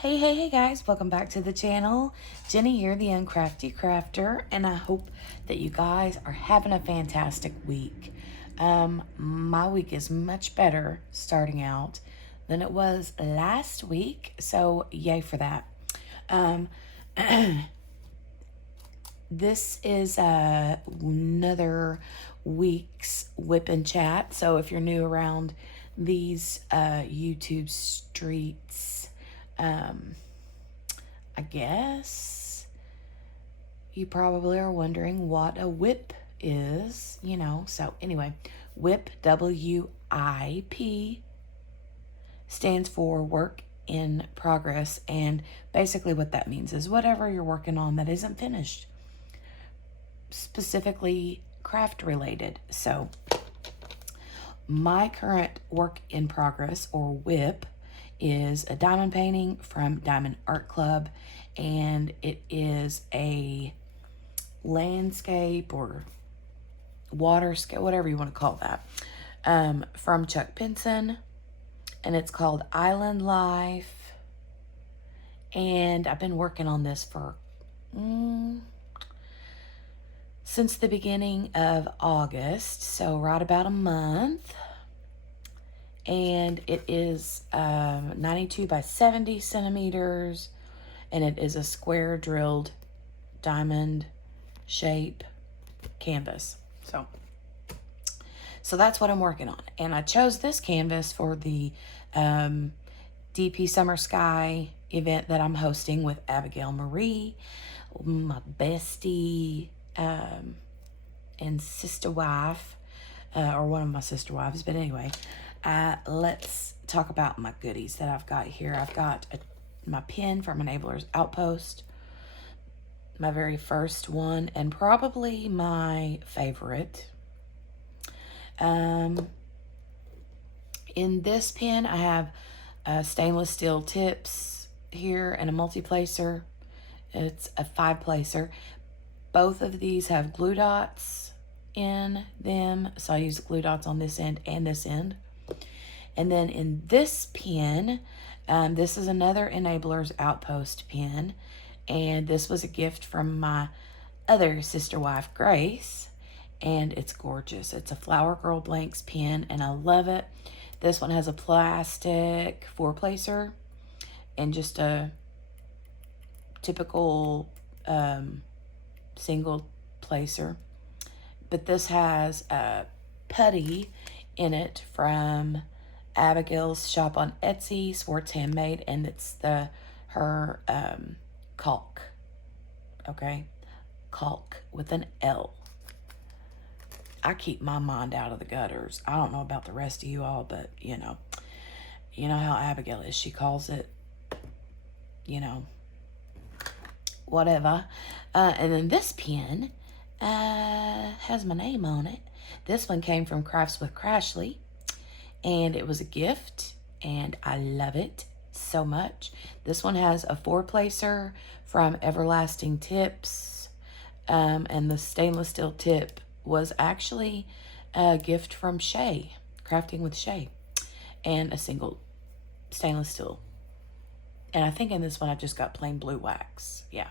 Hey guys, welcome back to the channel. Jenny here, the Uncrafty Crafter, and I hope that you guys are having a fantastic week. My week is much better starting out than it was last week, so yay for that. This is another week's WIP and chat, so if you're new around these YouTube streets, I guess you probably are wondering what a WIP is, So anyway, WIP, WIP, stands for work in progress. And basically what that means is whatever you're working on that isn't finished, specifically craft related. So my current work in progress, or WIP, is a diamond painting from Diamond Art Club, and it is a landscape or waterscape, whatever you want to call that, from Chuck Pinson, and it's called Island Life. And I've been working on this for since the beginning of August, so right about a month. And it is 92 by 70 centimeters, and it is a square drilled diamond shape canvas. So that's what I'm working on. And I chose this canvas for the DP Summer Sky event that I'm hosting with Abigail Marie, my bestie and sister wife, or one of my sister wives. But anyway, let's talk about my goodies that I've got here. I've got my pin from Enabler's Outpost, my very first one, and probably my favorite. In this pin, I have stainless steel tips here and a multi-placer. It's a 5-placer. Both of these have glue dots in them, so I use glue dots on this end and this end. And then in this pin, this is another Enabler's Outpost pin, and this was a gift from my other sister wife, Grace, and it's gorgeous. It's a Flower Girl Blanks pin, and I love it. This one has a plastic 4-placer and just a typical single placer. But this has a putty in it from Abigail's shop on Etsy, Swartz Handmade, and it's her caulk. Okay, caulk with an L. I keep my mind out of the gutters. I don't know about the rest of you all, but you know how Abigail is. She calls it, whatever. And then this pen has my name on it. This one came from Crafts with Crashly, and it was a gift, and I love it so much. This one has a 4-placer from Everlasting Tips, and the stainless steel tip was actually a gift from Shay, Crafting with Shay, and a single stainless steel. And I think in this one I just got plain blue wax. Yeah.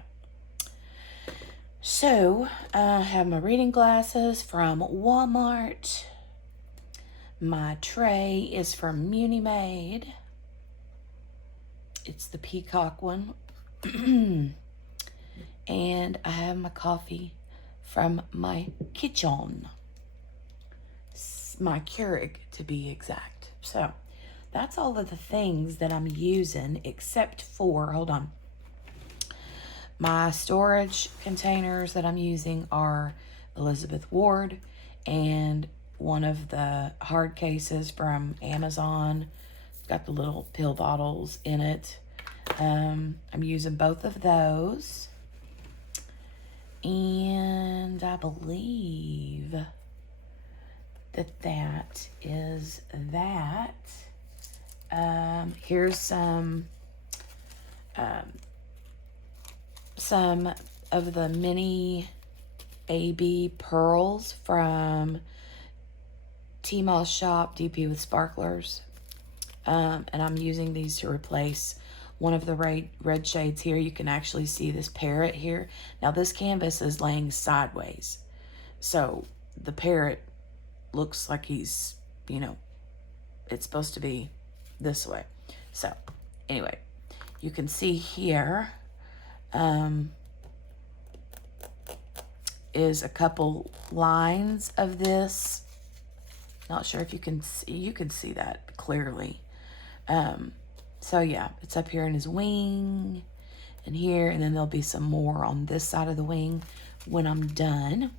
So I have my reading glasses from Walmart. My tray is from Munimade. It's the peacock one. And I have my coffee from my kitchen. My Keurig, to be exact. So that's all of the things that I'm using, except for, hold on. My storage containers that I'm using are Elizabeth Ward and one of the hard cases from Amazon. It's got the little pill bottles in it. I'm using both of those. And I believe that is that. Here's some of the mini baby pearls from Tmall shop, DP with Sparklers. And I'm using these to replace one of the red shades here, you can actually see this parrot here. Now this canvas is laying sideways, so the parrot looks like he's, you know, it's supposed to be this way. So anyway, you can see here is a couple lines of this. Not sure if you can see that clearly. So yeah, it's up here in his wing and here, and then there'll be some more on this side of the wing when I'm done.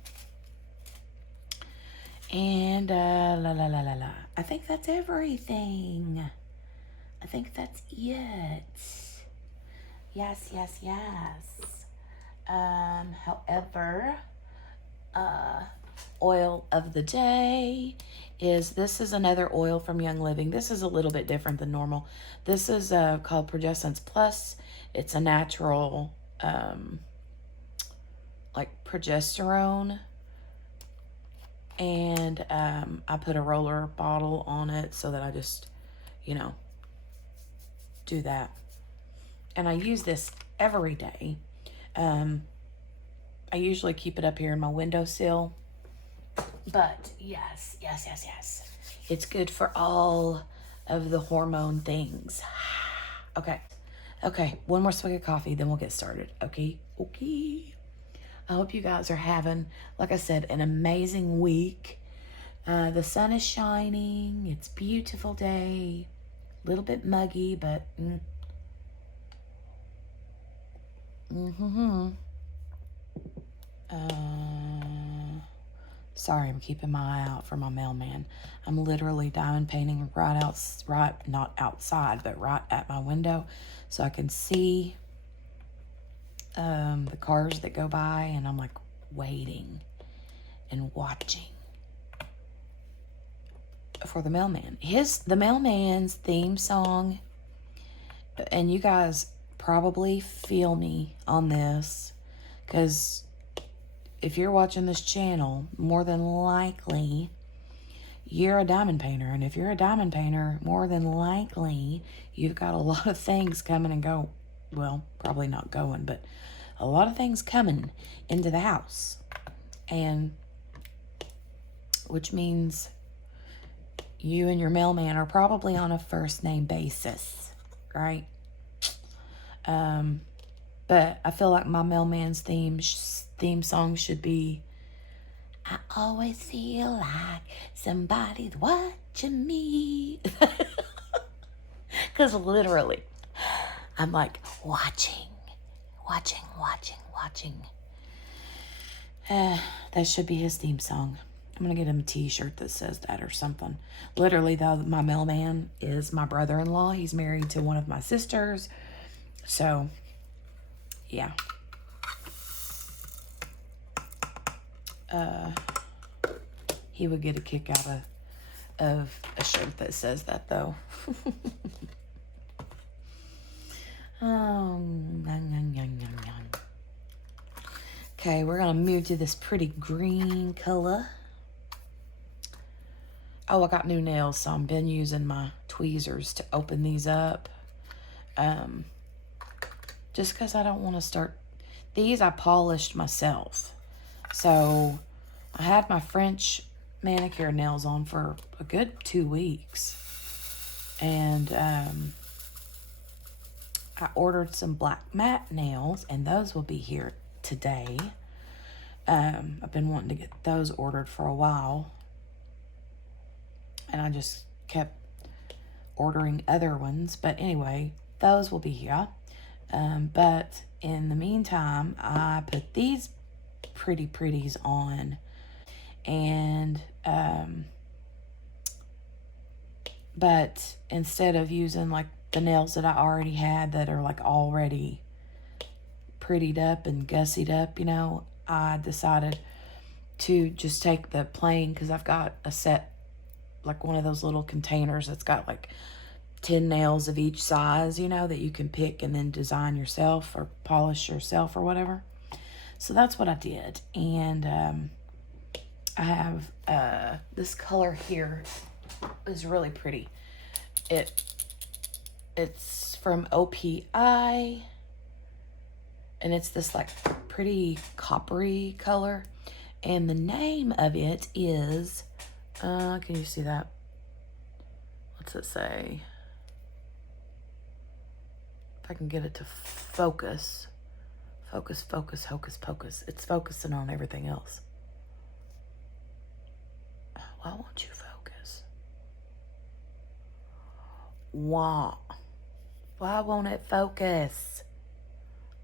And I think that's everything. I think that's it. Yes. However, oil of the day is, this is another oil from Young Living. This is a little bit different than normal. This is called Progessence Plus. It's a natural like progesterone, and I put a roller bottle on it so that I just, you know, do that. And I use this every day. I usually keep it up here in my windowsill. But yes. It's good for all of the hormone things. Okay, one more swig of coffee, then we'll get started. Okay. I hope you guys are having, like I said, an amazing week. The sun is shining. It's a beautiful day. A little bit muggy, but sorry, I'm keeping my eye out for my mailman. I'm literally diamond painting not outside, but right at my window, so I can see the cars that go by, and I'm like waiting and watching for the mailman. The mailman's theme song, and you guys probably feel me on this, because if you're watching this channel, more than likely you're a diamond painter. And if you're a diamond painter, more than likely you've got a lot of things coming and go. Well, probably not going, but a lot of things coming into the house. And which means you and your mailman are probably on a first name basis, right? But I feel like my mailman's theme song should be, I always feel like somebody's watching me. Because literally, I'm like watching. That should be his theme song. I'm going to get him a t-shirt that says that or something. Literally, though, my mailman is my brother-in-law. He's married to one of my sisters. So, yeah. He would get a kick out of a shirt that says that, though. Okay, we're going to move to this pretty green color. Oh, I got new nails, so I've been using my tweezers to open these up. Just because I don't want to start... These I polished myself. So I had my French manicure nails on for a good 2 weeks. And I ordered some black matte nails, and those will be here today. I've been wanting to get those ordered for a while. And I just kept ordering other ones. But anyway, those will be here. But in the meantime, I put these pretties on. And, but instead of using like the nails that I already had that are like already prettied up and gussied up, you know, I decided to just take the plain, because I've got a set, like one of those little containers that's got like 10 nails of each size, you know, that you can pick and then design yourself or polish yourself or whatever. So that's what I did. And I have this color here is really pretty. It's from OPI. And it's this like pretty coppery color. And the name of it is, can you see that? What's it say? If I can get it to focus. Focus, focus, hocus pocus. It's focusing on everything else. Why won't you focus? Why? Why won't it focus?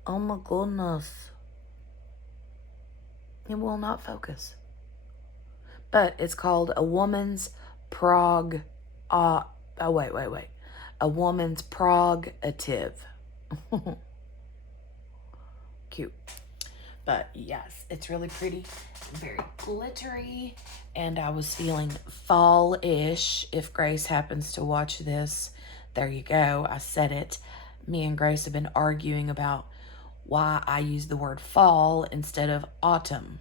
Oh my goodness. It will not focus. But it's called A Woman's Prog... oh, wait. A Woman's Prerogative. Cute. But yes, it's really pretty, very glittery, and I was feeling fall-ish. If Grace happens to watch this, there you go, I said it. Me and Grace have been arguing about why I use the word fall instead of autumn.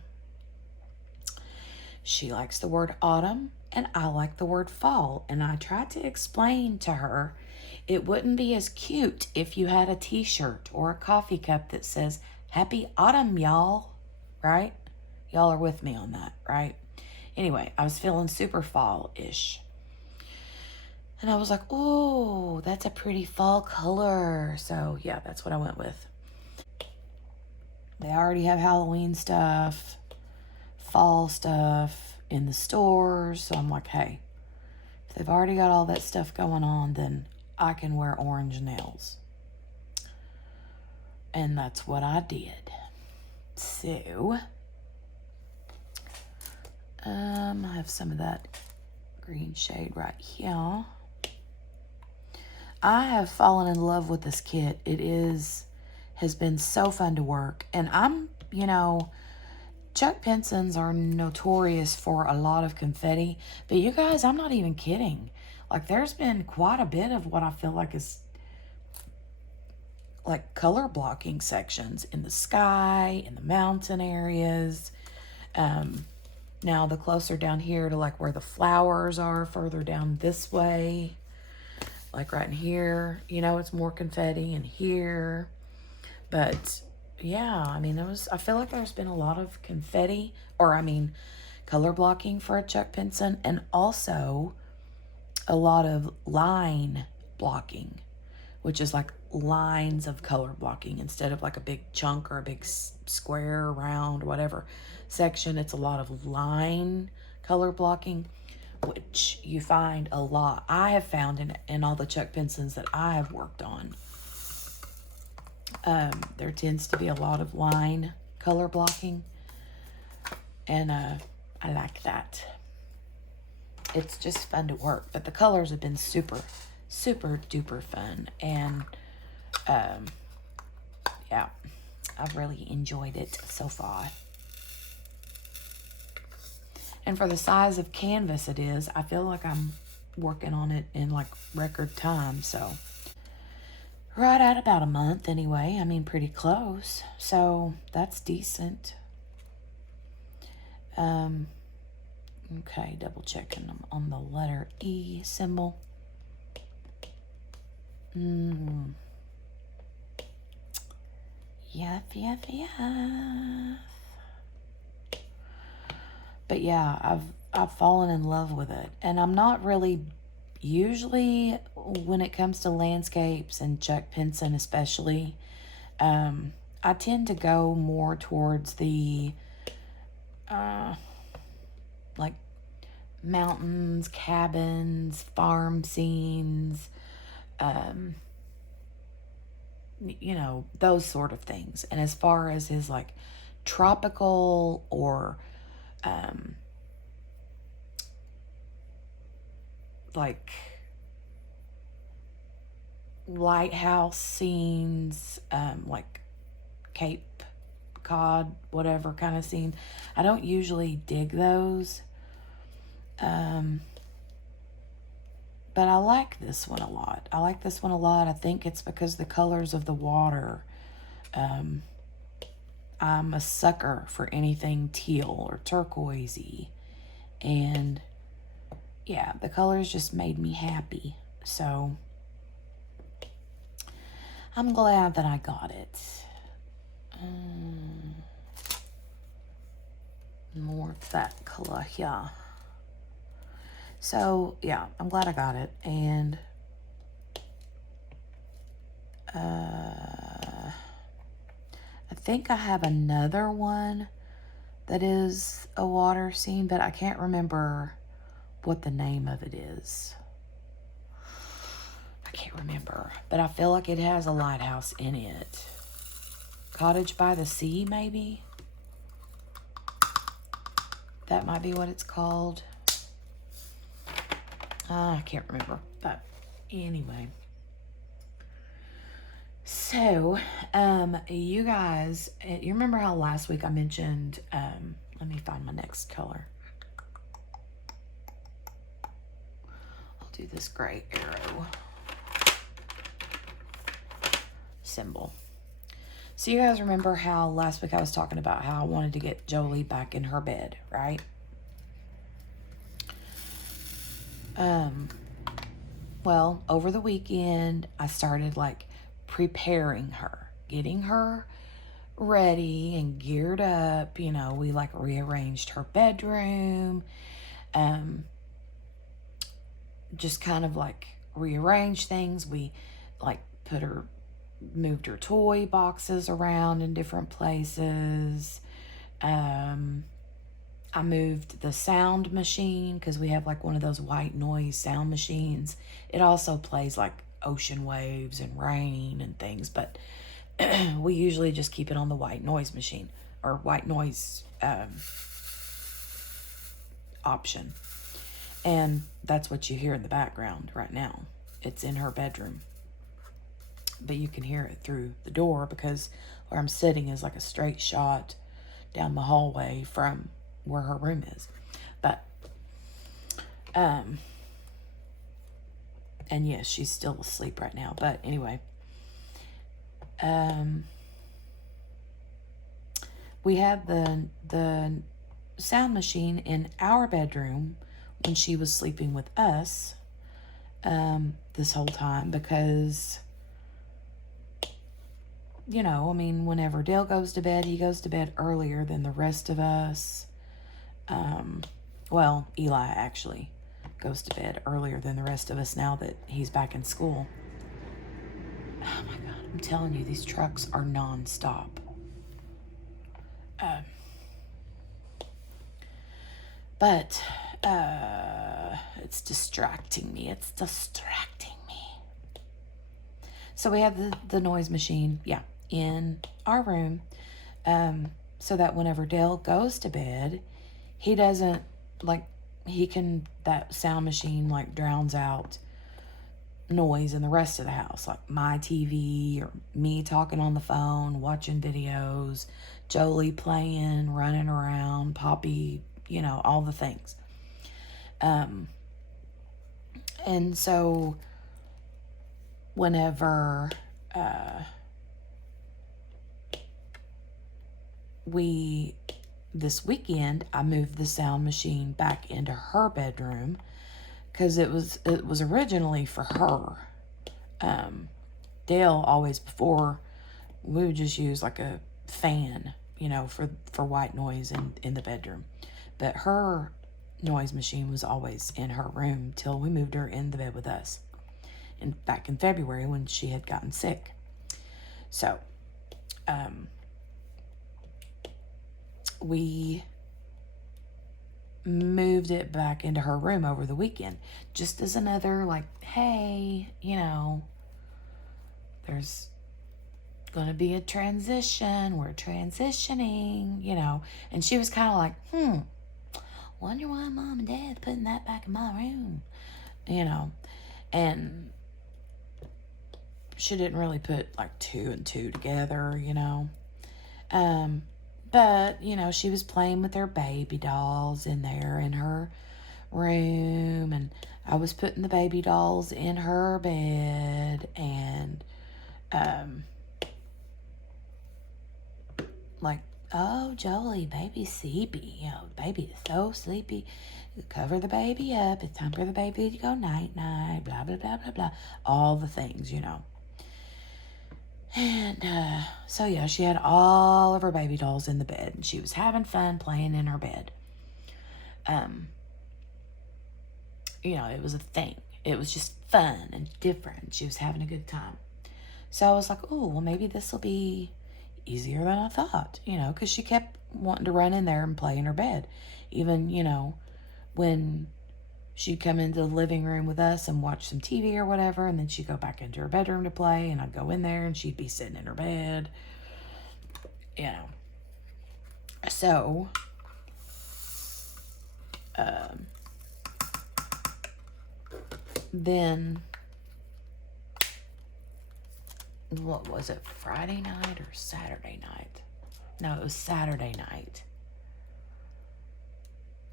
She likes the word autumn, and I like the word fall, and I tried to explain to her it wouldn't be as cute if you had a t-shirt or a coffee cup that says, Happy Autumn, y'all, right? Y'all are with me on that, right? Anyway, I was feeling super fall-ish. And I was like, oh, that's a pretty fall color. So, yeah, that's what I went with. They already have Halloween stuff, fall stuff in the stores. So I'm like, hey, if they've already got all that stuff going on, then I can wear orange nails. And that's what I did. So, I have some of that green shade right here. I have fallen in love with this kit. It has been so fun to work. And I'm, Chuck Pensons are notorious for a lot of confetti. But you guys, I'm not even kidding. Like, there's been quite a bit of what I feel like is like color blocking sections in the sky, in the mountain areas. Now the closer down here to like where the flowers are, further down this way, like right in here, it's more confetti in here. But yeah, I feel like there's been a lot of confetti, color blocking for a Chuck Pinson, and also a lot of line blocking, which is like lines of color blocking instead of like a big chunk or a big square, round, whatever section. It's a lot of line color blocking, which you find a lot. I have found in all the Chuck Pensons that I have worked on. There tends to be a lot of line color blocking, and I like that. It's just fun to work, but the colors have been super, super duper fun, and yeah, I've really enjoyed it so far. And for the size of canvas it is, I feel like I'm working on it in like record time. So right at about a month anyway. Pretty close. So that's decent. Okay, double checking on the letter E symbol. Yup. But yeah, I've fallen in love with it. And I'm not really, usually when it comes to landscapes and Chuck Pinson especially, I tend to go more towards the like mountains, cabins, farm scenes, those sort of things. And as far as his like tropical or like lighthouse scenes, like Cape Cod, whatever kind of scene, I don't usually dig those. But I like this one a lot. I think it's because the colors of the water. I'm a sucker for anything teal or turquoisey. And yeah, the colors just made me happy. So I'm glad that I got it. More of that color here. So, yeah, I'm glad I got it. And I think I have another one that is a water scene, but I can't remember what the name of it is. I can't remember, but I feel like it has a lighthouse in it. Cottage by the Sea, maybe? That might be what it's called. I can't remember, but anyway. So, you guys, you remember how last week I mentioned, let me find my next color. I'll do this gray arrow symbol. So you guys remember how last week I was talking about how I wanted to get Jolie back in her bed, right? Well, over the weekend, I started like preparing her, getting her ready and geared up. You know, we like rearranged her bedroom, just kind of like rearranged things. We like moved her toy boxes around in different places. I moved the sound machine because we have like one of those white noise sound machines. It also plays like ocean waves and rain and things, but we usually just keep it on the white noise machine or white noise option. And that's what you hear in the background right now. It's in her bedroom. But you can hear it through the door because where I'm sitting is like a straight shot down the hallway from where her room is. But and yes, she's still asleep right now. But anyway, we had the sound machine in our bedroom when she was sleeping with us this whole time because, you know, I mean, whenever Dale goes to bed, he goes to bed earlier than the rest of us. Well, Eli actually goes to bed earlier than the rest of us now that he's back in school. Oh my God, I'm telling you, these trucks are nonstop. But it's distracting me. It's distracting me. So we have the noise machine, yeah, in our room, so that whenever Dale goes to bed, he doesn't, like, that sound machine, like, drowns out noise in the rest of the house, like my TV or me talking on the phone, watching videos, Jolie playing, running around, Poppy, you know, all the things. And so whenever this weekend, I moved the sound machine back into her bedroom because it was originally for her. Dale always, before, we would just use like a fan, you know, for white noise in the bedroom. But her noise machine was always in her room till we moved her in the bed with us. And back in February when she had gotten sick. So, we moved it back into her room over the weekend, just as another, like, hey, you know, there's gonna be a transition, we're transitioning, you know. And she was kind of like, wonder why Mom and Dad putting that back in my room, you know. And she didn't really put like 2 and 2 together, you know. But, you know, she was playing with her baby dolls in there in her room, and I was putting the baby dolls in her bed, and like, oh, Jolie, baby's sleepy. You know, baby is so sleepy. You cover the baby up. It's time for the baby to go night-night, blah, blah, blah, blah, blah. All the things, you know. And so, yeah, she had all of her baby dolls in the bed. And she was having fun playing in her bed. You know, it was a thing. It was just fun and different. She was having a good time. So I was like, oh, well, maybe this will be easier than I thought, you know, because she kept wanting to run in there and play in her bed. Even, you know, when she'd come into the living room with us and watch some TV or whatever, and then she'd go back into her bedroom to play, and I'd go in there and she'd be sitting in her bed, you know. So, then, what was it, Friday night or Saturday night? No, it was Saturday night.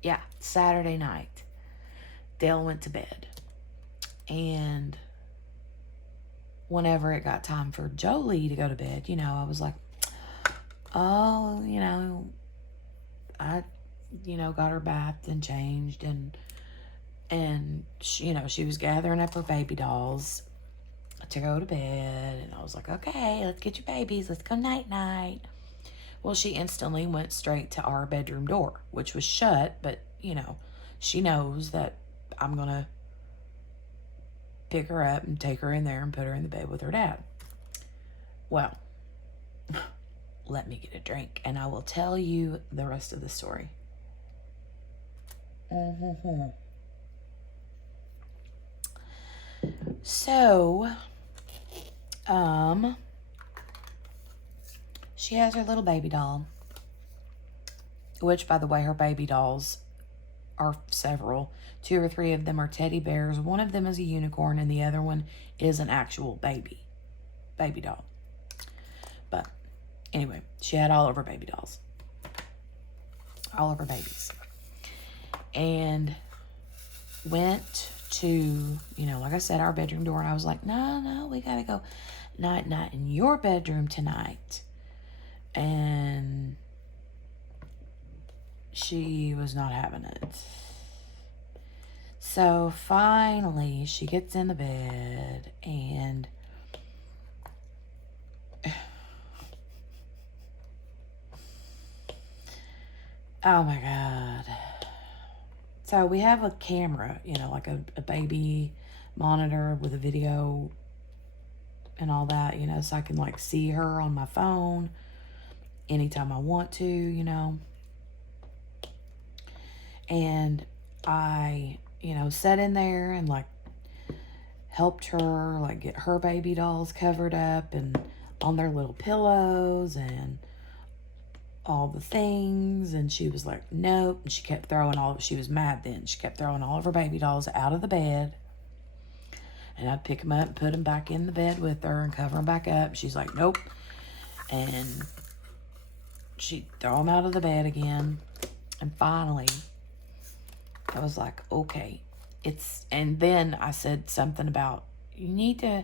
Yeah, Saturday night. Dale went to bed. And whenever it got time for Jolie to go to bed, you know, I was like, oh, you know, I, you know, got her bathed and changed, and she, you know, she was gathering up her baby dolls to go to bed, and I was like, okay, let's get your babies, let's go night-night. Well, she instantly went straight to our bedroom door, which was shut, but, you know, she knows that I'm going to pick her up and take her in there and put her in the bed with her dad. Well, let me get a drink, and I will tell you the rest of the story. So, she has her little baby doll, which, by the way, her baby dolls are several. 2 or 3 of them are teddy bears. One of them is a unicorn, and the other one is an actual baby doll. But anyway, she had all of her baby dolls, all of her babies, and went to, you know, like I said, our bedroom door, and I was like, no, we gotta go night in your bedroom tonight. And she was not having it. So finally she gets in the bed, and oh my God. So we have a camera, you know, like a baby monitor with a video and all that, you know, so I can like see her on my phone anytime I want to, you know. And I, you know, sat in there and like helped her like get her baby dolls covered up and on their little pillows and all the things. And she was like, nope. And she kept throwing she was mad then. She kept throwing all of her baby dolls out of the bed. And I'd pick them up and put them back in the bed with her and cover them back up. She's like, nope. And she'd throw them out of the bed again. And finally, I was like, okay, and then I said something about, you need to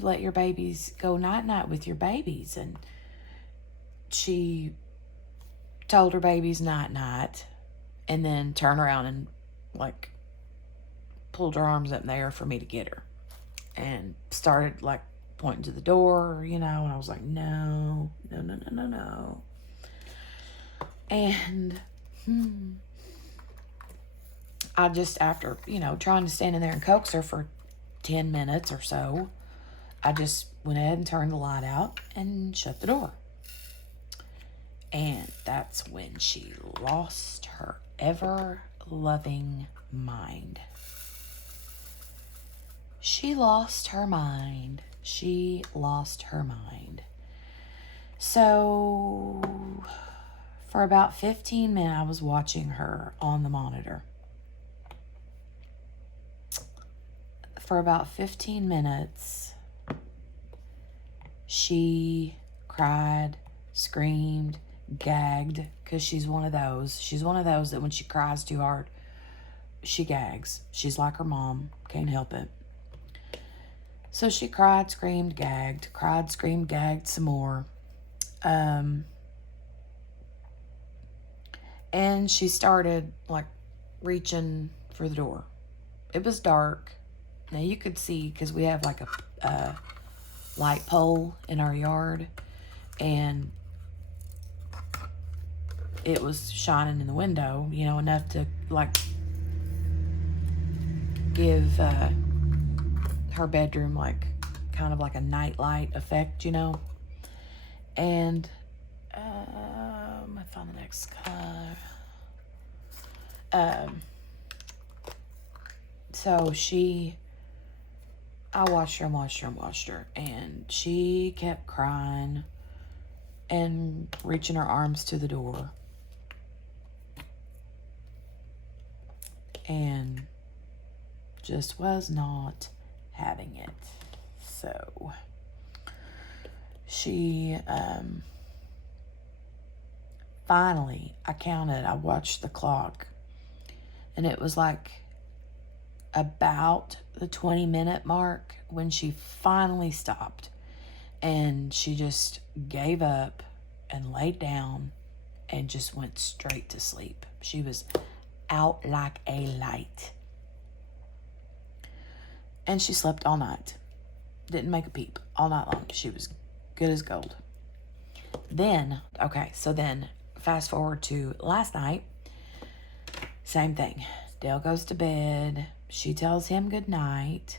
let your babies go night-night with your babies. And she told her babies night-night, and then turned around and like pulled her arms up in the air for me to get her, and started like pointing to the door, you know, and I was like, no. And I just, after, you know, trying to stand in there and coax her for 10 minutes or so, I just went ahead and turned the light out and shut the door. And that's when she lost her ever-loving mind. She lost her mind. She lost her mind. So, for about 15 minutes, I was watching her on the monitor. For about 15 minutes, she cried, screamed, gagged, because she's one of those. She's one of those that when she cries too hard, she gags. She's like her mom, can't help it. So she cried, screamed, gagged, cried, screamed, gagged some more. And she started like reaching for the door. It was dark. Now you could see, because we have like light pole in our yard, and it was shining in the window, you know, enough to like give her bedroom like kind of like a night light effect, you know. And I found the next color. So I watched her and watched her and watched her, and she kept crying and reaching her arms to the door. And just was not having it. So she finally, I watched the clock, and it was like about the 20-minute mark when she finally stopped, and she just gave up and laid down and just went straight to sleep. She was out like a light. And she slept all night. Didn't make a peep all night long. She was good as gold. Then fast forward to last night. Same thing. Dale goes to bed. She tells him good night.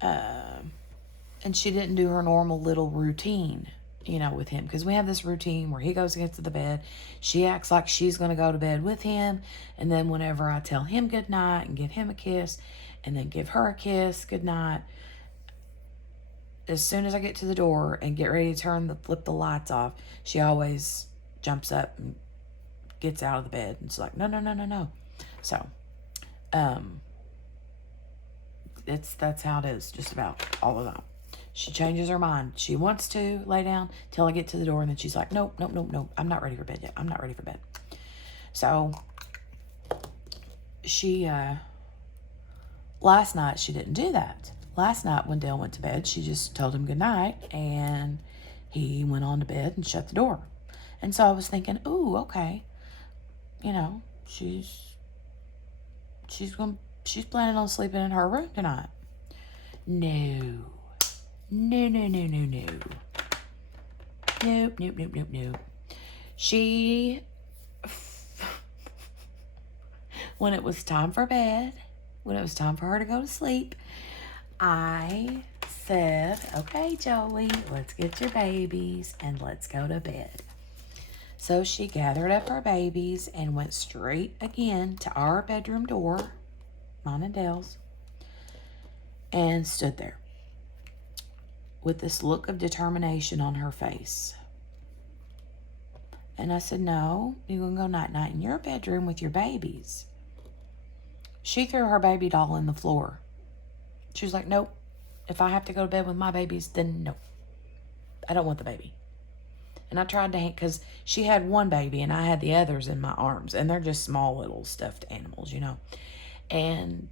And she didn't do her normal little routine, you know, with him. Because we have this routine where he goes and gets to the bed. She acts like she's going to go to bed with him. And then whenever I tell him good night and give him a kiss and then give her a kiss good night, as soon as I get to the door and get ready to flip the lights off, she always jumps up and gets out of the bed. And it's like, no, no, no, no, no. So, that's how it is just about all the time. She changes her mind. She wants to lay down till I get to the door, and then she's like, nope, nope, nope, nope. I'm not ready for bed yet. I'm not ready for bed. So she, last night she didn't do that. Last night when Dale went to bed, she just told him good night, and he went on to bed and shut the door. And so I was thinking, ooh, okay, you know, she's planning on sleeping in her room tonight. No. No, no, no, no, no. Nope, nope, nope, nope, nope. She, when it was time for bed, when it was time for her to go to sleep, I said, okay, Jolie, let's get your babies and let's go to bed. So she gathered up her babies and went straight again to our bedroom door, mine and Dale's, and stood there with this look of determination on her face. And I said, no, you're going to go night-night in your bedroom with your babies. She threw her baby doll in the floor. She was like, nope. If I have to go to bed with my babies, then no. I don't want the baby. And I tried to because she had one baby and I had the others in my arms. And they're just small little stuffed animals, you know. And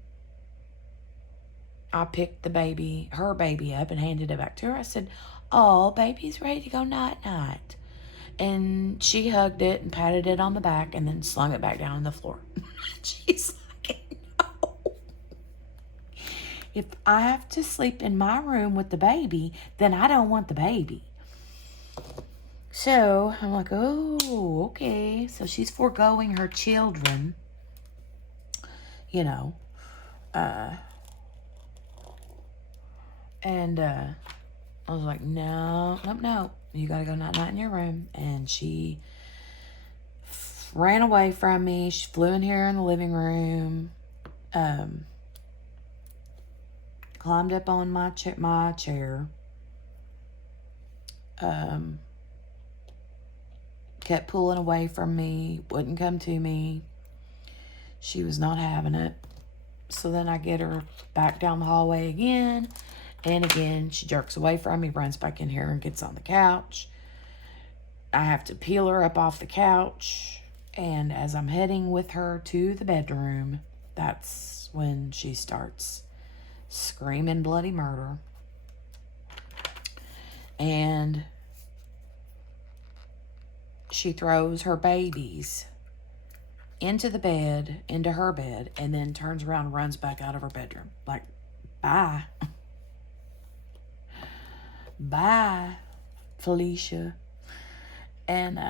I picked her baby up and handed it back to her. I said, oh, baby's ready to go night-night. And she hugged it and patted it on the back and then slung it back down on the floor. She's like, no. If I have to sleep in my room with the baby, then I don't want the baby. So I'm like, oh, okay. So she's foregoing her children, you know. And I was like, no, nope, no. You got to go night-night in your room. And she ran away from me. She flew in here in the living room. Climbed up on my chair. Kept pulling away from me. Wouldn't come to me. She was not having it. So then I get her back down the hallway again. And again, she jerks away from me, runs back in here and gets on the couch. I have to peel her up off the couch. And as I'm heading with her to the bedroom, that's when she starts screaming bloody murder. And she throws her babies into her bed, and then turns around and runs back out of her bedroom. Like, bye. Bye, Felicia. And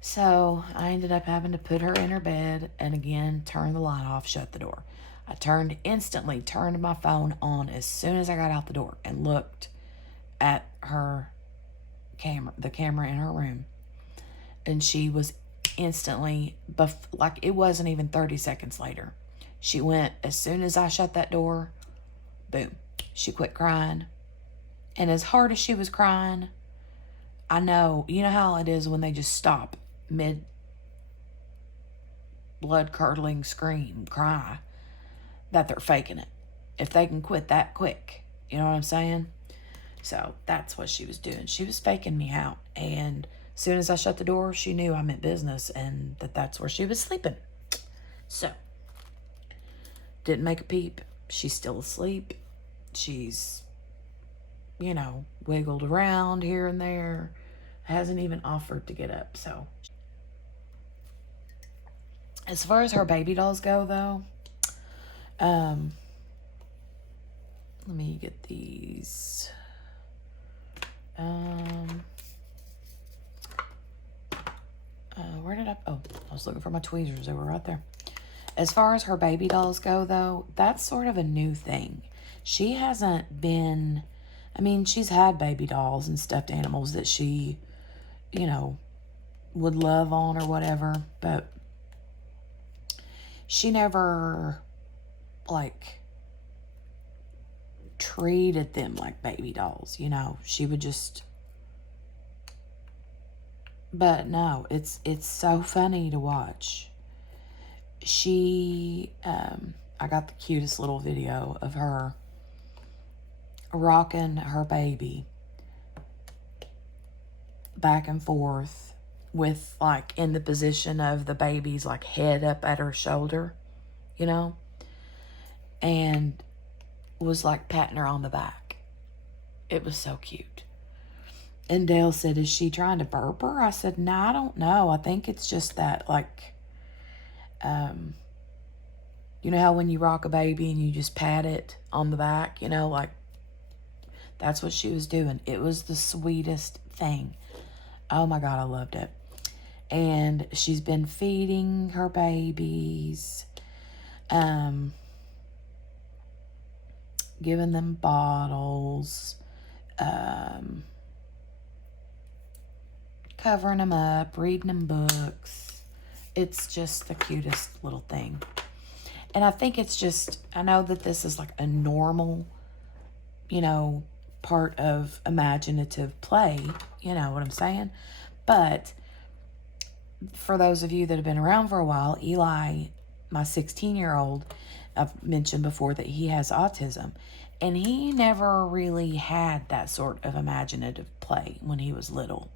so I ended up having to put her in her bed and again turn the light off, shut the door. I instantly turned my phone on as soon as I got out the door and looked at her camera, the camera in her room. And she was instantly, like it wasn't even 30 seconds later. She went, as soon as I shut that door, boom, she quit crying. And as hard as she was crying, I know, you know how it is when they just stop mid blood curdling scream, cry, that they're faking it. If they can quit that quick, you know what I'm saying? So that's what she was doing. She was faking me out. And as soon as I shut the door, she knew I meant business and that's where she was sleeping. So, didn't make a peep. She's still asleep. She's, you know, wiggled around here and there. Hasn't even offered to get up. So, as far as her baby dolls go, though, let me get these. Where did I was looking for my tweezers. They were right there. As far as her baby dolls go, though, that's sort of a new thing. She hasn't been, I mean, she's had baby dolls and stuffed animals that she, you know, would love on or whatever, but she never, like, treated them like baby dolls, you know. She would just, but no, it's so funny to watch. She, I got the cutest little video of her rocking her baby back and forth with, like, in the position of the baby's, like, head up at her shoulder, you know, and was, like, patting her on the back. It was so cute. And Dale said, is she trying to burp her? I said, no, I don't know. I think it's just that, like, you know how when you rock a baby and you just pat it on the back, you know, like, that's what she was doing. It was the sweetest thing. Oh my God, I loved it. And she's been feeding her babies, giving them bottles, covering them up, reading them books. It's just the cutest little thing. And I think it's just, I know that this is like a normal, you know, part of imaginative play, you know what I'm saying? But for those of you that have been around for a while, Eli, my 16-year-old, I've mentioned before that he has autism. And he never really had that sort of imaginative play when he was little.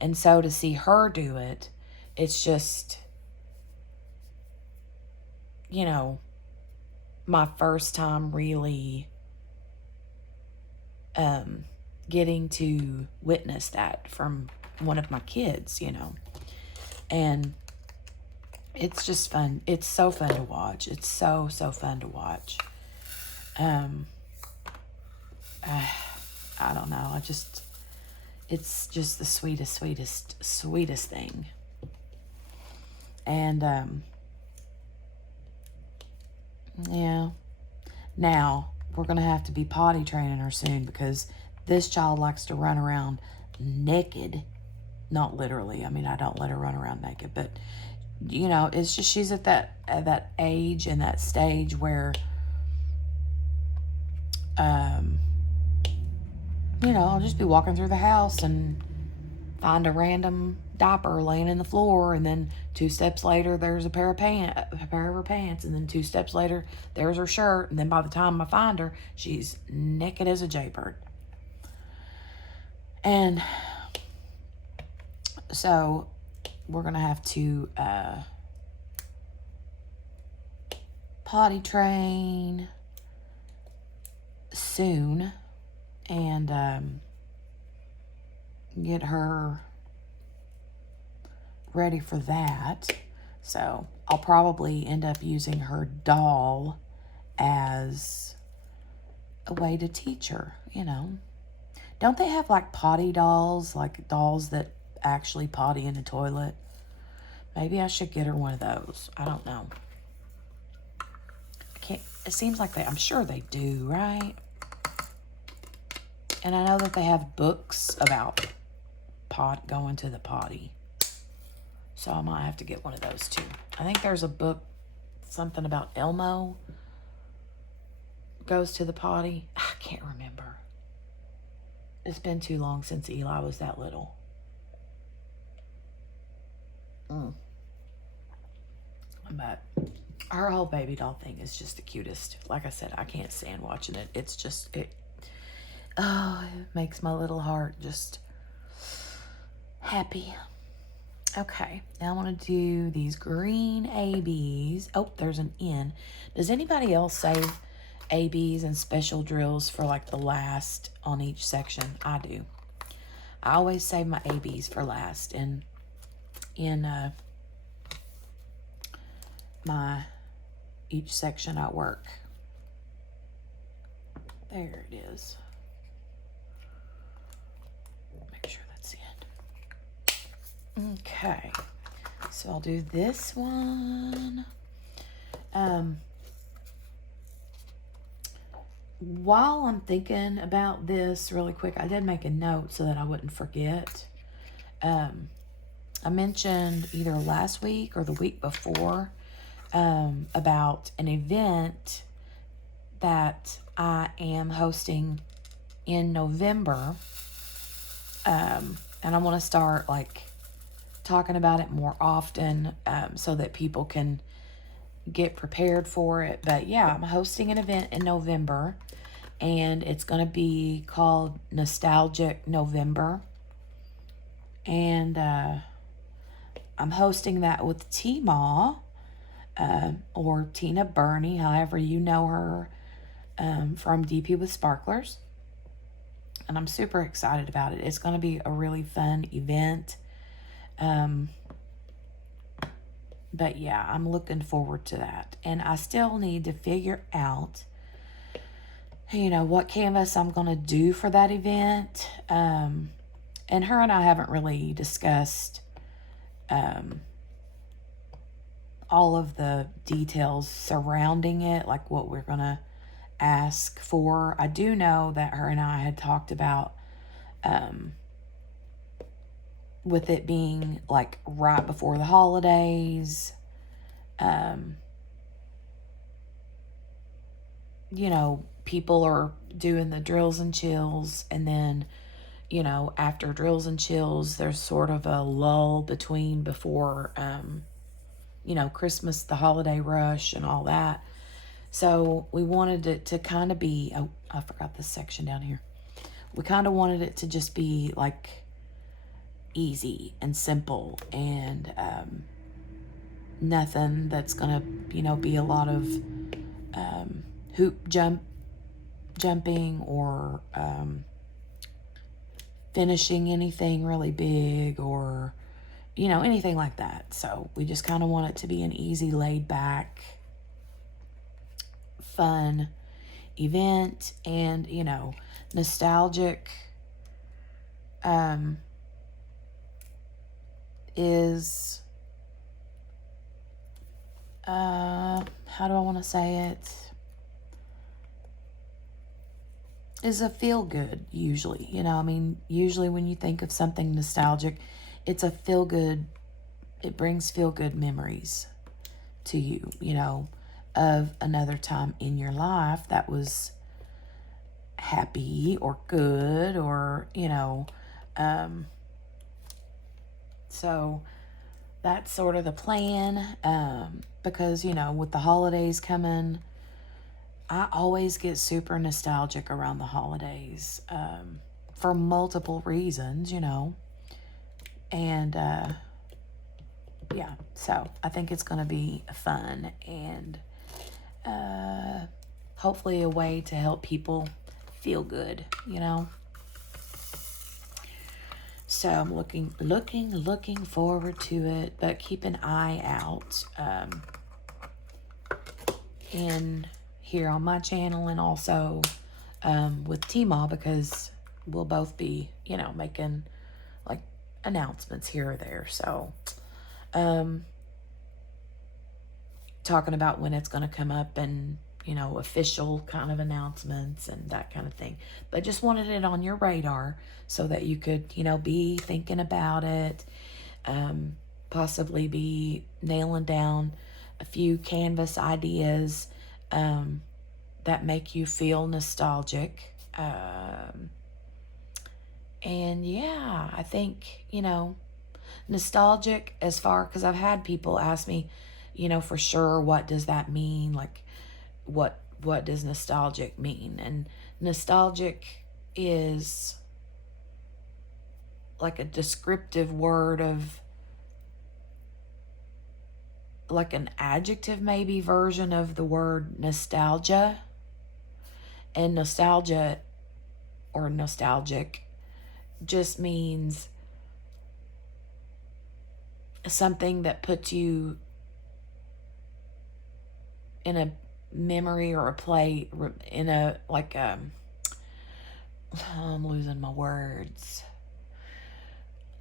And so to see her do it, it's just, you know, my first time really getting to witness that from one of my kids, you know. And it's just fun. It's so fun to watch. It's so fun to watch. I don't know. It's just the sweetest thing. And, yeah. Now, we're going to have to be potty training her soon because this child likes to run around naked. Not literally. I mean, I don't let her run around naked, but, you know, it's just she's at that age and that stage where, you know, I'll just be walking through the house and find a random diaper laying in the floor, and then 2 steps later there's a pair of her pants, and then 2 steps later there's her shirt, and then by the time I find her, she's naked as a jaybird. And so we're gonna have to potty train soon and get her ready for that. So I'll probably end up using her doll as a way to teach her, you know. Don't they have like potty dolls, like dolls that actually potty in the toilet? Maybe I should get her one of those. I don't know. I can't, it seems like I'm sure they do, right? And I know that they have books about going to the potty. So I might have to get one of those too. I think there's a book, something about Elmo goes to the potty. I can't remember. It's been too long since Eli was that little. But her whole baby doll thing is just the cutest. Like I said, I can't stand watching it. It's just, it makes my little heart just happy. Okay, now I want to do these green ABs. Oh, there's an N. Does anybody else save ABs and special drills for like the last on each section? I do. I always save my ABs for last in my each section I work. There it is. Make sure that's it. Okay, so I'll do this one. While I'm thinking about this really quick, I did make a note so that I wouldn't forget. I mentioned either last week or the week before about an event that I am hosting in November. And I want to start like talking about it more often so that people can get prepared for it. But yeah, I'm hosting an event in November, and it's going to be called Nostalgic November. And I'm hosting that with T-Ma, or Tina Burney, however you know her, from DP with Sparklers. And I'm super excited about it. It's going to be a really fun event. But yeah, I'm looking forward to that. And I still need to figure out, you know, what canvas I'm going to do for that event. And her and I haven't really discussed all of the details surrounding it, like what we're going to ask for. I do know that her and I had talked about with it being like right before the holidays, you know, people are doing the drills and chills, and then, you know, after drills and chills, there's sort of a lull between before, you know, Christmas, the holiday rush and all that. So we wanted it to kind of be, oh, I forgot this section down here. We kind of wanted it to just be like easy and simple, and nothing that's gonna, you know, be a lot of hoop jumping or finishing anything really big, or, you know, anything like that. So we just kind of want it to be an easy, laid back, fun event. And, you know, nostalgic is how do I want to say it, is a feel good usually. You know, I mean, usually when you think of something nostalgic, it's a feel good, it brings feel good memories to you, you know, of another time in your life that was happy or good, or, you know, so that's sort of the plan, because, you know, with the holidays coming, I always get super nostalgic around the holidays, for multiple reasons, you know, and, yeah, so I think it's going to be fun, and, hopefully a way to help people feel good, you know. So I'm looking forward to it, but keep an eye out, in here on my channel, and also with Tmall, because we'll both be, making like announcements here or there. So, talking about when it's going to come up and, official kind of announcements and that kind of thing. But just wanted it on your radar so that you could, be thinking about it, possibly be nailing down a few canvas ideas that make you feel nostalgic. And yeah, I think, nostalgic as far, because I've had people ask me, for sure, what does that mean? Like, what does nostalgic mean? And nostalgic is like a descriptive word of, like an adjective maybe version of the word nostalgia. And nostalgia or nostalgic just means something that puts you in a memory or a play, in a, like, I'm losing my words.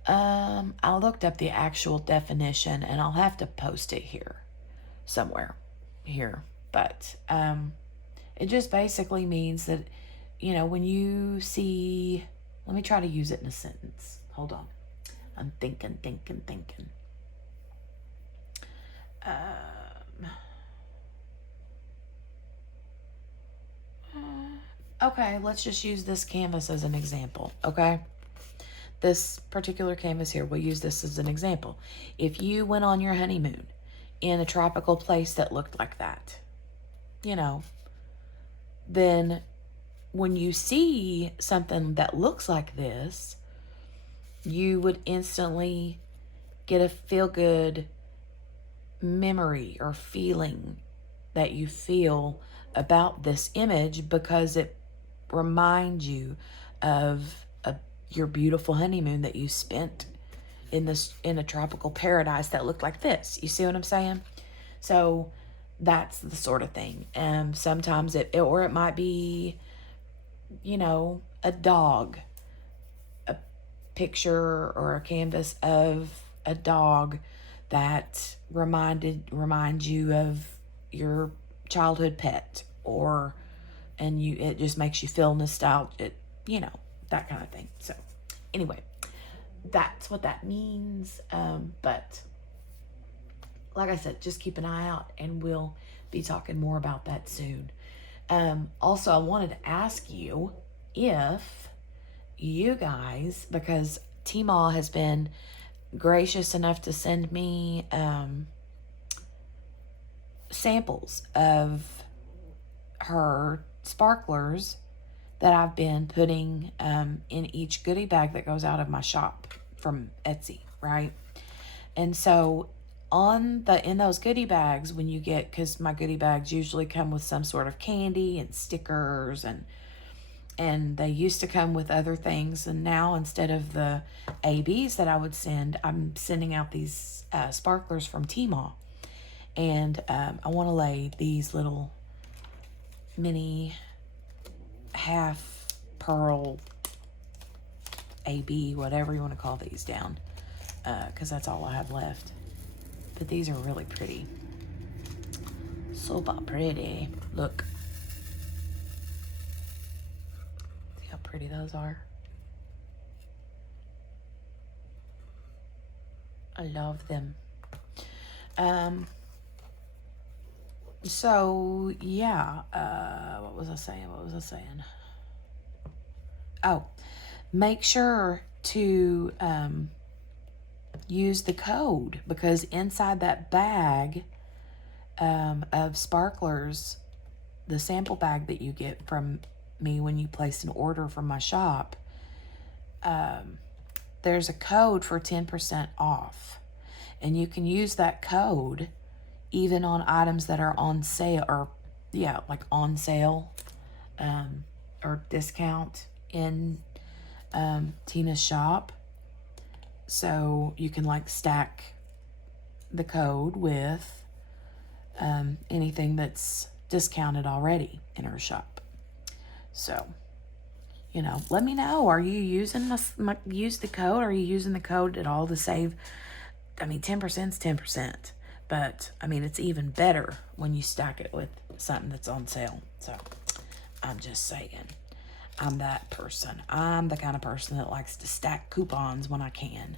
I looked up the actual definition and I'll have to post it here somewhere here. But it just basically means that, when you see, let me try to use it in a sentence. Hold on. I'm thinking. Okay, let's just use this canvas as an example, okay? This particular canvas here, we'll use this as an example. If you went on your honeymoon in a tropical place that looked like that, then when you see something that looks like this, you would instantly get a feel-good memory or feeling that you feel about this image, because it reminds you of your beautiful honeymoon that you spent in a tropical paradise that looked like this. You see what I'm saying? So that's the sort of thing. Sometimes it might be, a dog, a picture or a canvas of a dog that reminds you of your childhood pet, or it just makes you feel nostalgic, that kind of thing. So anyway, that's what that means. But like I said, just keep an eye out and we'll be talking more about that soon. Also, I wanted to ask you if you guys, because Tmall has been gracious enough to send me samples of her sparklers that I've been putting in each goodie bag that goes out of my shop from Etsy, right? And so in those goodie bags, when you get, because my goodie bags usually come with some sort of candy and stickers, and they used to come with other things, and now instead of the ABs that I would send, I'm sending out these sparklers from Tmall. And I want to lay these little mini half pearl AB, whatever you want to call these, down, because that's all I have left. But these are really pretty. So pretty. Look. See how pretty those are? I love them. So yeah, what was I saying? Oh, make sure to use the code, because inside that bag of sparklers, the sample bag that you get from me when you place an order from my shop, there's a code for 10% off, and you can use that code even on items that are on sale, or like on sale or discount in Tina's shop. So you can like stack the code with anything that's discounted already in her shop. So, you know, let me know. Are you using use the code? Are you using the code at all to save? I mean, 10% is 10%, but I mean, it's even better when you stack it with something that's on sale. So I'm just saying, I'm that person. I'm the kind of person that likes to stack coupons when I can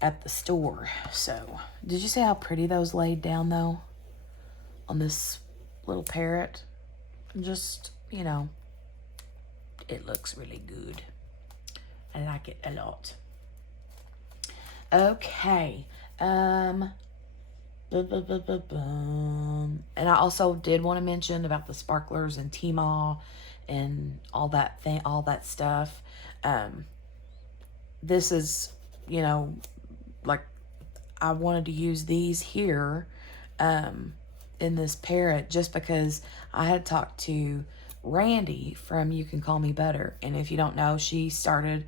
at the store. So did you see how pretty those laid down though on this little parrot? Just, you know, it looks really good. I like it a lot. Okay. And I also did want to mention about the sparklers and Tmall and all that stuff. This is, you know, like I wanted to use these here in this parrot just because I had talked to Randy from You Can Call Me Butter. And if you don't know, she started,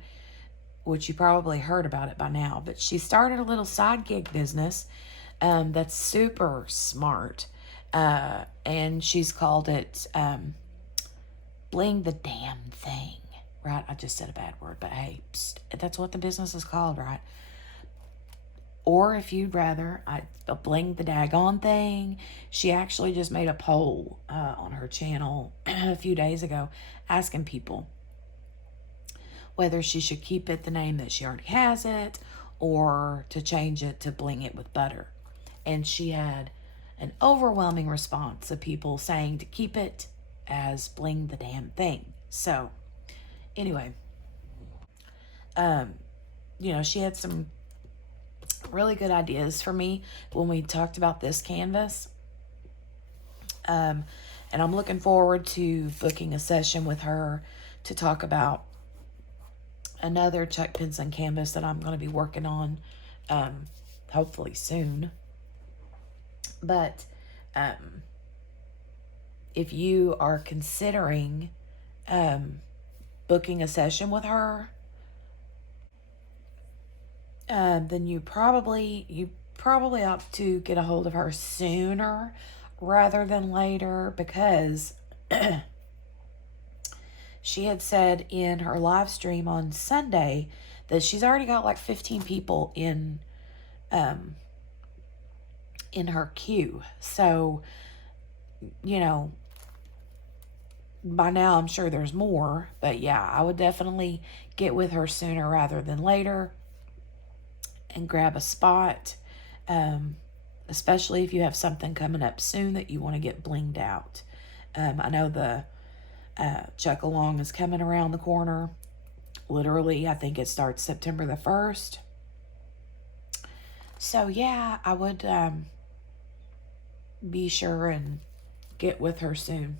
which you probably heard about it by now, but she started a little side gig business that's super smart. And she's called it Bling the Damn Thing. Right? I just said a bad word, but hey, psst, that's what the business is called, right? Or if you'd rather, Bling the Daggone Thing. She actually just made a poll on her channel a few days ago asking people whether she should keep it the name that she already has it or to change it to Bling It with Butter. And she had an overwhelming response of people saying to keep it as Bling the Damn Thing. So anyway, you know, she had some really good ideas for me when we talked about this canvas. And I'm looking forward to booking a session with her to talk about another Chuck Pinson canvas that I'm going to be working on hopefully soon. But if you are considering booking a session with her, then you probably ought to get a hold of her sooner rather than later, because she had said in her live stream on Sunday that she's already got like 15 people in her queue. So, you know, by now I'm sure there's more, but yeah, I would definitely get with her sooner rather than later and grab a spot, especially if you have something coming up soon that you want to get blinged out. I know the Chuck Along is coming around the corner. Literally, I think it starts September the 1st. So yeah, I would be sure and get with her soon.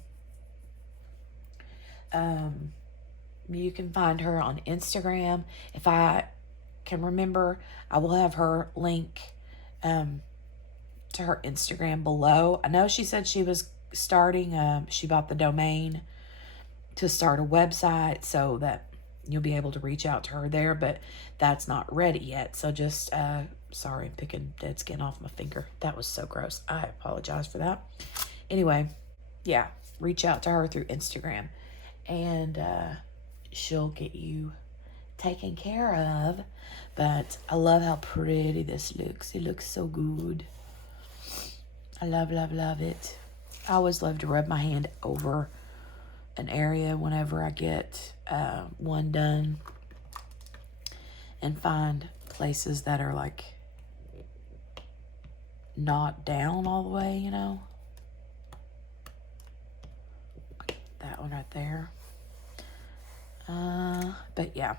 You can find her on Instagram. If I can remember, I will have her link to her Instagram below. I know she said she was starting, she bought the domain to start a website so that you'll be able to reach out to her there, but that's not ready yet. So just, sorry, I'm picking dead skin off my finger. That was so gross. I apologize for that. Anyway, yeah, reach out to her through Instagram and she'll get you taken care of. But I love how pretty this looks. It looks so good. I love, love, love it. I always love to rub my hand over an area whenever I get one done and find places that are like not down all the way, you know. That one right there. But yeah.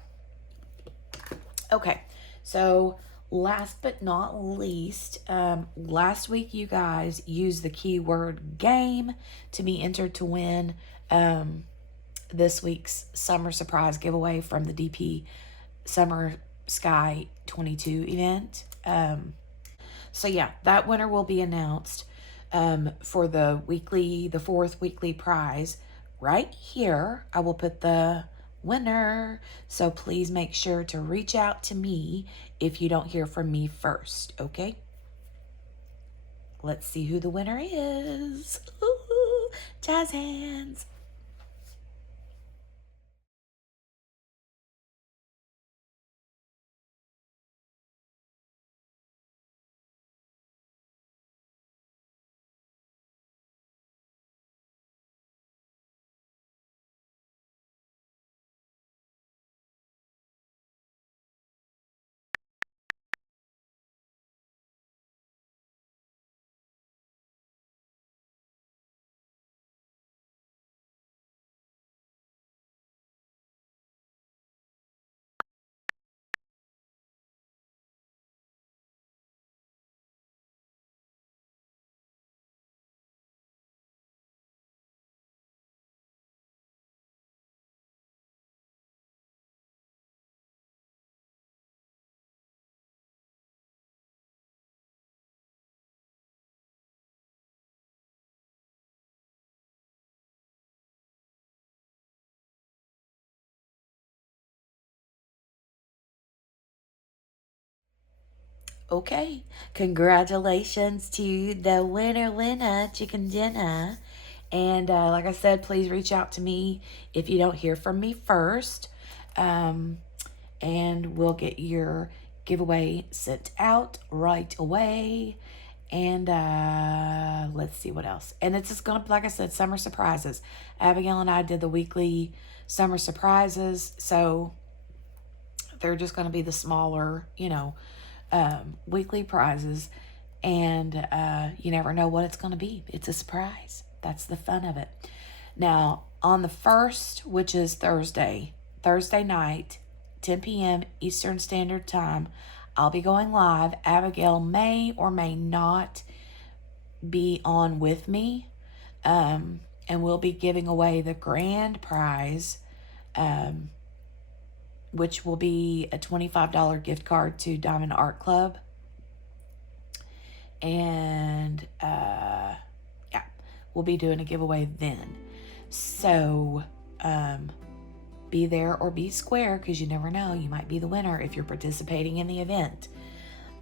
Okay, so last but not least, last week you guys used the keyword game to be entered to win this week's summer surprise giveaway from the DP Summer Sky 22 event. So yeah, that winner will be announced for the fourth weekly prize right here. I will put the winner, so please make sure to reach out to me if you don't hear from me first, okay? Let's see who the winner is. Ooh, jazz hands. Okay. Congratulations to the winner, chicken dinner. And like I said, please reach out to me if you don't hear from me first. And we'll get your giveaway sent out right away. And let's see what else. And it's just going to, like I said, summer surprises. Abigail and I did the weekly summer surprises. So they're just going to be the smaller, weekly prizes. And you never know what it's going to be. It's a surprise. That's the fun of it. Now, on the 1st, which is Thursday night, 10 p.m. Eastern Standard Time, I'll be going live. Abigail may or may not be on with me. And we'll be giving away the grand prize, which will be a $25 gift card to Diamond Art Club. And yeah, we'll be doing a giveaway then. So be there or be square, because you never know, you might be the winner if you're participating in the event.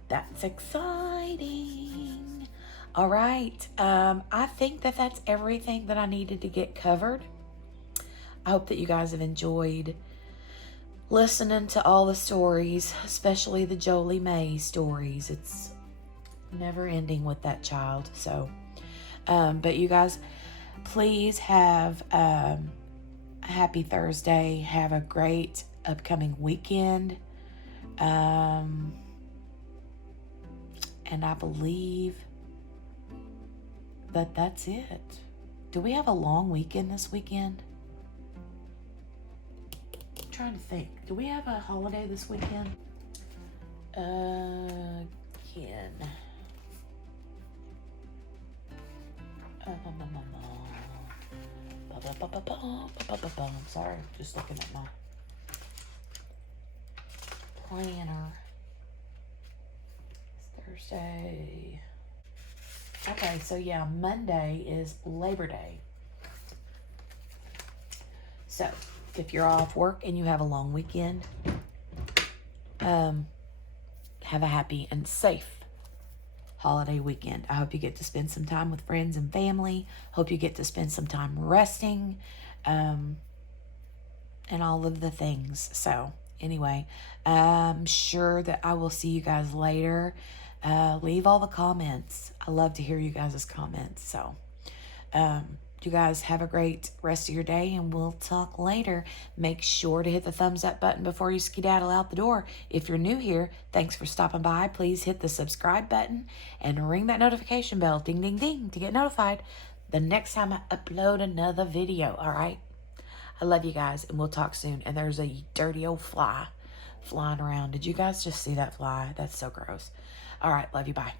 That's exciting. All right, I think that's everything that I needed to get covered. I hope that you guys have enjoyed listening to all the stories, especially the Jolie May stories. It's never ending with that child. So but you guys, please have a happy Thursday. Have a great upcoming weekend. And I believe that's it. Do we have a long weekend this weekend? I'm trying to think. Do we have a holiday this weekend? Again. I'm sorry, just looking at my planner. It's Thursday. Okay, so yeah, Monday is Labor Day. So if you're off work and you have a long weekend, have a happy and safe holiday weekend. I hope you get to spend some time with friends and family. Hope you get to spend some time resting, and all of the things. So anyway, I'm sure that I will see you guys later. Leave all the comments. I love to hear you guys' comments. So you guys have a great rest of your day, and we'll talk later. Make sure to hit the thumbs up button before you skedaddle out the door. If you're new here, thanks for stopping by. Please hit the subscribe button and ring that notification bell, ding, ding, ding, to get notified the next time I upload another video, all right? I love you guys, and we'll talk soon. And there's a dirty old fly flying around. Did you guys just see that fly? That's so gross. All right, love you, bye.